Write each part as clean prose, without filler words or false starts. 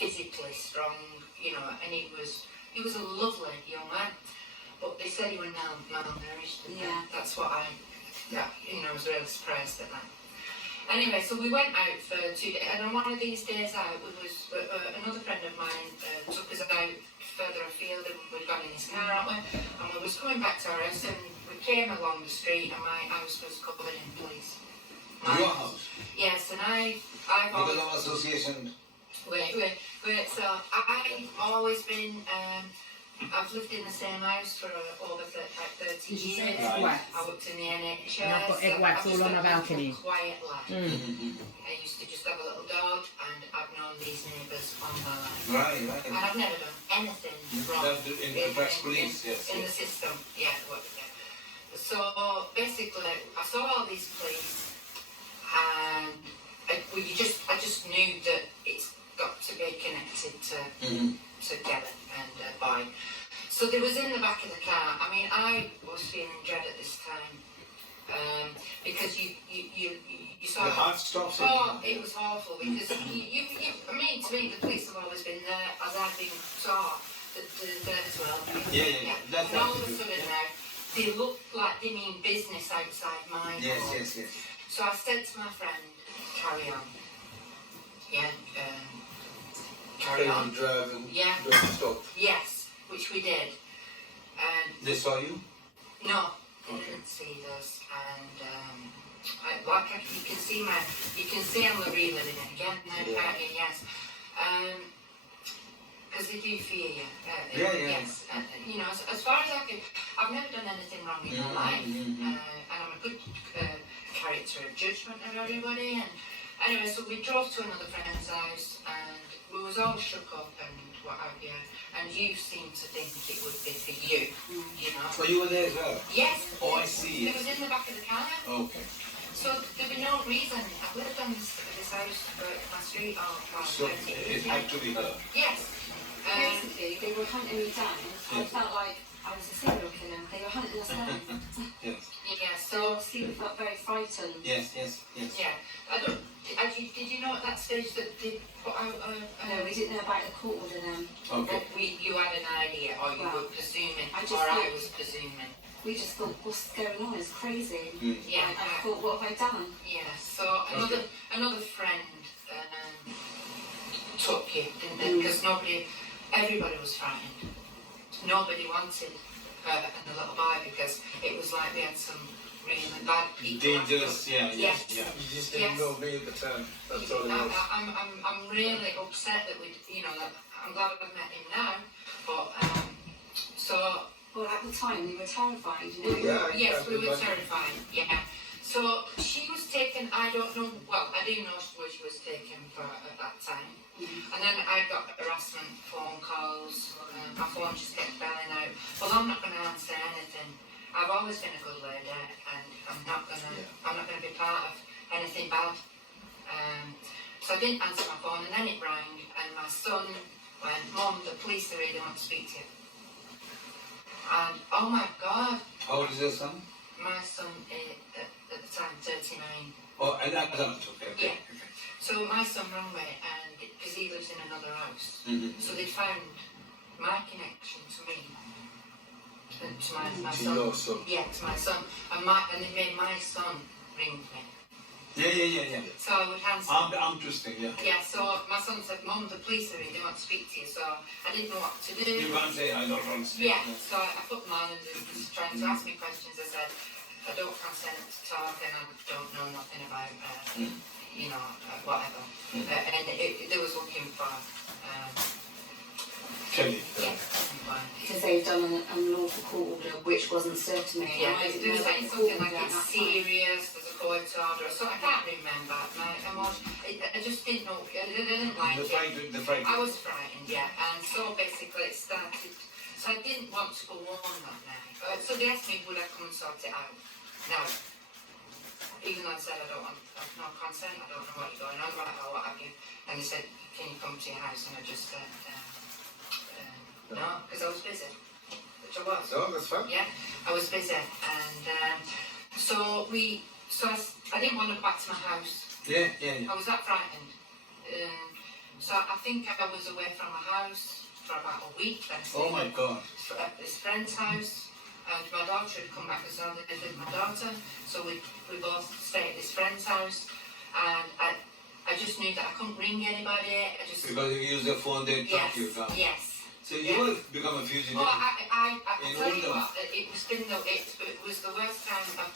physically strong, you know, and he was a lovely young man, but they said he was malnourished. Yeah. That's what I was really surprised at that. Anyway, so we went out for 2 days, and on one of these days out, another friend of mine took us out further afield, and we'd gone in his car, aren't we? And we was coming back to our house, and we came along the street, and my house was covered in police. Your house? Yes, and I've because of association. Wait. So I've always been. I've lived in the same house for over 30 years. Right. I worked in the NHS. And I've got egg whites all on my balcony. Quiet lad. I used to just have a little dog, and I've known these neighbours all my life. Right. And I've never done anything wrong In the system. Yeah. So basically, I saw all these police, and I just knew that it's got to be connected to Kevin and Boy. So they was in the back of the car. I mean, I was feeling dread at this time because you saw. The heart stops. Oh, it was awful because I mean, to me, the police have always been there as I've been taught that they're there as well. Yeah. And all of a sudden now, they look like they mean business outside my door. Yes. So I said to my friend, carry on. Yeah. Carry on. Driving. Yeah. Stop. Yes, which we did. And They saw you? no, they didn't see us. And you can see I'm reliving it again now, can't you? Yes. Because they do fear you. Yes. And, you know, as far as I've never done anything wrong in my life. And I'm a good character of judgment of everybody. And anyway, so we drove to another friend's house, and we was all shook up and what have you. And you seemed to think it would be for you, you know. So you were there as well? Yes. Oh, I see. It was in the back of the car. Okay. So there was no reason. I would have done this house my street or So it had to be her? Yes. Basically, they were hunting me down. I felt like I was a serial killer. They were hunting us down. Yes. Yeah, So so, Steve felt very frightened. Yes. yeah. Did you know at that stage that they put out No, we didn't know about the court order then. Okay. you had an idea, or you were presuming, I was presuming. We just thought, what's going on? It's crazy. Yeah. I thought, what have I done? Yeah, so another friend took you, didn't they? Because everybody was frightened. Nobody wanted her and the little boy because it was like we had some really bad people. Dangerous, yeah. Yes. You just didn't know me at the time. That's all it was. I'm really upset that that I'm glad I've met him now, but Well, at the time, we were terrified, you know. Yeah. yes, we were terrified, yeah. So she was taken, I don't know, well, I do know where she was taken for at that time. And then I got harassment phone calls, my phone just kept belling out. Well, I'm not going to answer anything. I've always been a good lady, and I'm not going to be part of anything bad. So I didn't answer my phone, and then it rang, and my son went, Mum, the police are here, they want to speak to you. And oh my God. How old is your son? My son is at the time 39. Oh, and that was okay. Yeah. So my son rang me, and because he lives in another house, so they found my connection to me, to my son. Your son. Yeah, to my son, and they made my son ring me. Yeah. So I would answer. I'm interesting, yeah. Yeah. So my son said, "Mum, the police are here. They want to speak to you." So I didn't know what to do. You can't say I don't understand. Yeah. So I put them on, and they was trying to ask me questions. I said, I don't consent to talk, and I don't know nothing about, whatever. And they was looking for, Kelly. yeah, Because they've done an unlawful court order which wasn't served to me. yeah, I they didn't were know saying about the something court like order it's at that time. serious, there's a court order, so I can't remember. I just didn't know, I didn't like it. The fright. I was frightened, yeah, and so basically it started, so I didn't want to go on that night. So they asked me, would I come and sort it out? No. Even though I said I have no consent, I don't know what you're going on about or what have you. And they said, can you come to your house? And I just said, no, because I was busy, which I was. No, that's fine. Yeah, I was busy, and so I didn't want to go back to my house. Yeah. I was that frightened. So I think I was away from my house for about a week. Then Oh my God. at this friend's house, and my daughter had come back as well. I lived with my daughter, so we both stayed at this friend's house, and I just knew that I couldn't ring anybody. I just Because if you use your phone, they track you down. yes. So you will become a fugitive. Oh, I In tell you older- what, it was the worst time of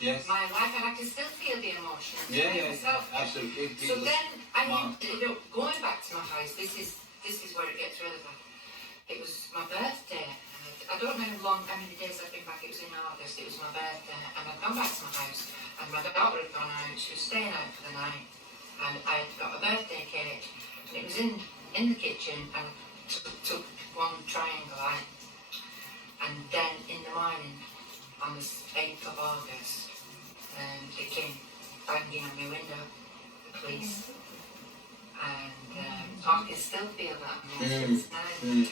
Yes. my life, and I can still feel the emotion. Yeah, myself. absolutely. It So feels then I marked. ended up going back to my house. This is where it gets really bad. It was my birthday. I don't know how many days I've been back. It was in August. It was my birthday, and I'd gone back to my house, and my daughter had gone out. She was staying out for the night, and I'd got a birthday cake, and it was in the kitchen, and I took one triangle out, and then in the morning, on the 8th of August, they came banging on my window, the police, and I can still feel that since then.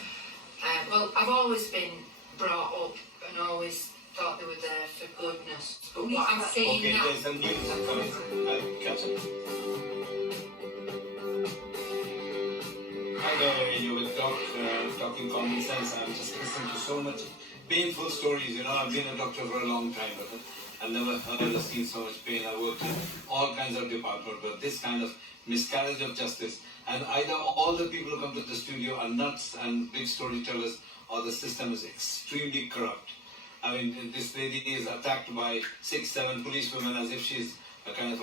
Well, I've always been brought up and always thought they were there for goodness, but what I'm seeing Okay, now. there's some news coming. I'll catch it. Hi there, you with Doc, talking common sense. I'm just listening to so much painful stories. You know, I've been a doctor for a long time, but I've never heard or seen so much pain. I worked in all kinds of departments, but this kind of miscarriage of justice. And either all the people who come to the studio are nuts and big storytellers, or the system is extremely corrupt. I mean, this lady is attacked by 6-7 policewomen as if she's a kind of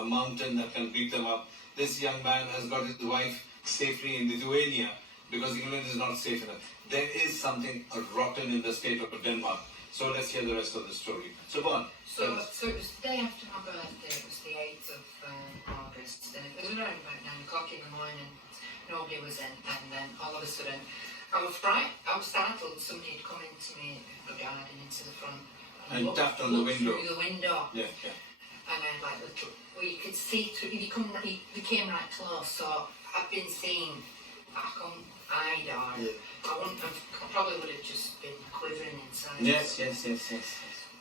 a mountain that can beat them up. This young man has got his wife safely in Lithuania because England is not safe enough. There is something rotten in the state of Denmark. So let's hear the rest of the story. So go on. So it was the day after my birthday, it was the 8th of August, and it was around about 9 o'clock in the morning, nobody was in, and then all of a sudden, I was startled, somebody had come into the garden, into the front, And tapped on the window. through the window, Yeah, yeah. and I like, well, you could see through, he came right close, so I've been seeing, I couldn't hide, or I probably would have just been quivering inside. Yes.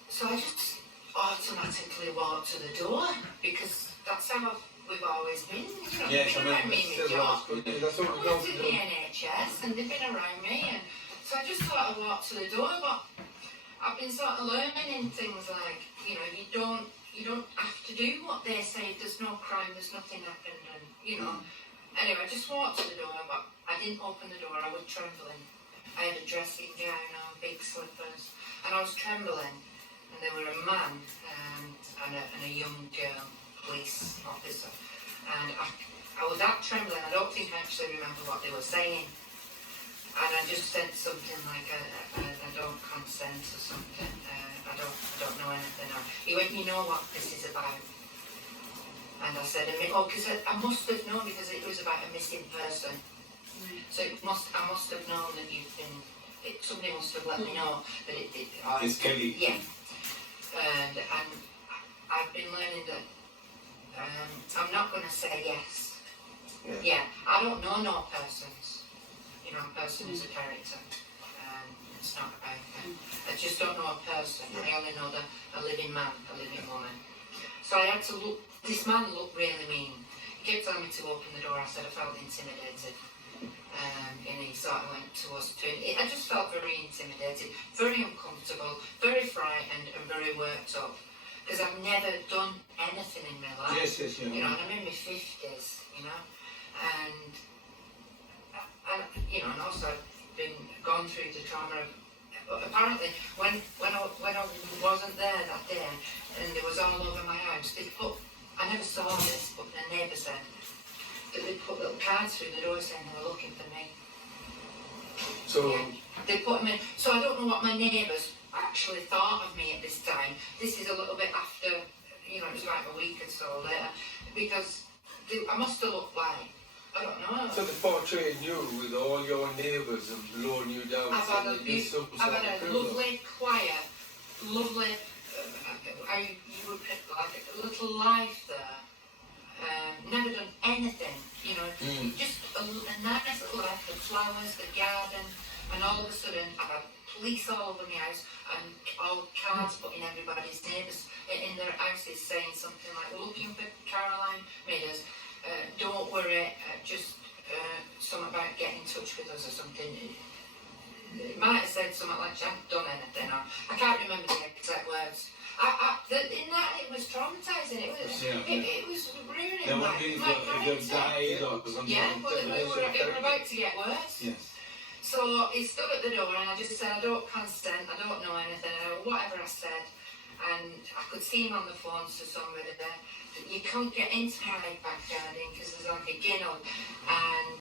So I just automatically walked to the door because that's how we've always been. You know, Yes, they've been around me in my job. That's what I we worked don't in do. the NHS and they've been around me, and so I just thought I'd walk to the door. But I've been sort of learning things like, you know, you don't have to do what they say. If there's no crime, there's nothing happened, and you know. Anyway, I just walked to the door, but I didn't open the door. I was trembling. I had a dressing gown on, big slippers, and I was trembling. And there were a man and a young girl, police officer, and I was that trembling. I don't think I actually remember what they were saying, and I just said something like, "I don't consent" or something. I don't know anything. He went, "You know what this is about?" And I said, "Oh, because I must have known because it was about a missing person. So I must have known that you've been. Somebody must have let me know that it." It's Kelly. Yeah. And I've been learning that I'm not going to say yes. Yeah, I don't know no persons. You know, a person is a character. It's not about them. I just don't know a person. I only know a living man, a living woman. So I had to look. This man looked really mean. He kept telling me to open the door. I said I felt intimidated. And he sort of went towards me. I just felt very intimidated, very uncomfortable, very frightened, and very worked up because I've never done anything in my life. Yes, You know, and I'm in my 50s. You know, and you know, and also I've been gone through the trauma of. Apparently, when I wasn't there that day, and it was all over my house, they put. I never saw this, but the neighbour said. They put little cards through the door saying they were looking for me. So, Yeah. They put them in. So I don't know what my neighbours actually thought of me at this time. This is a little bit after, you know, it was like a week or so later, because I must have looked like, I don't know. so they portrayed you with all your neighbours and blowing you down. I've had a, lovely, quiet, lovely, you would pick like a little life there. Never done anything, you know, just a nice little life, the flowers, the garden, and all of a sudden I've had police all over my house and all cards putting everybody's neighbours in their houses saying something like, "We're looking for Caroline Meadows, don't worry, just something about getting in touch with us or something. It might have said something like, "You haven't done anything," or I can't remember the exact words. In that, it was traumatising. It was, it was ruining They were my wondering if character. you died or something. Yeah, but it were about to get worse. Yes. So he stood at the door and I just said, "I don't consent, I don't know anything," or whatever I said. And I could see him on the phone to somebody there. You can't get into my back garden because there's like a ginnel. And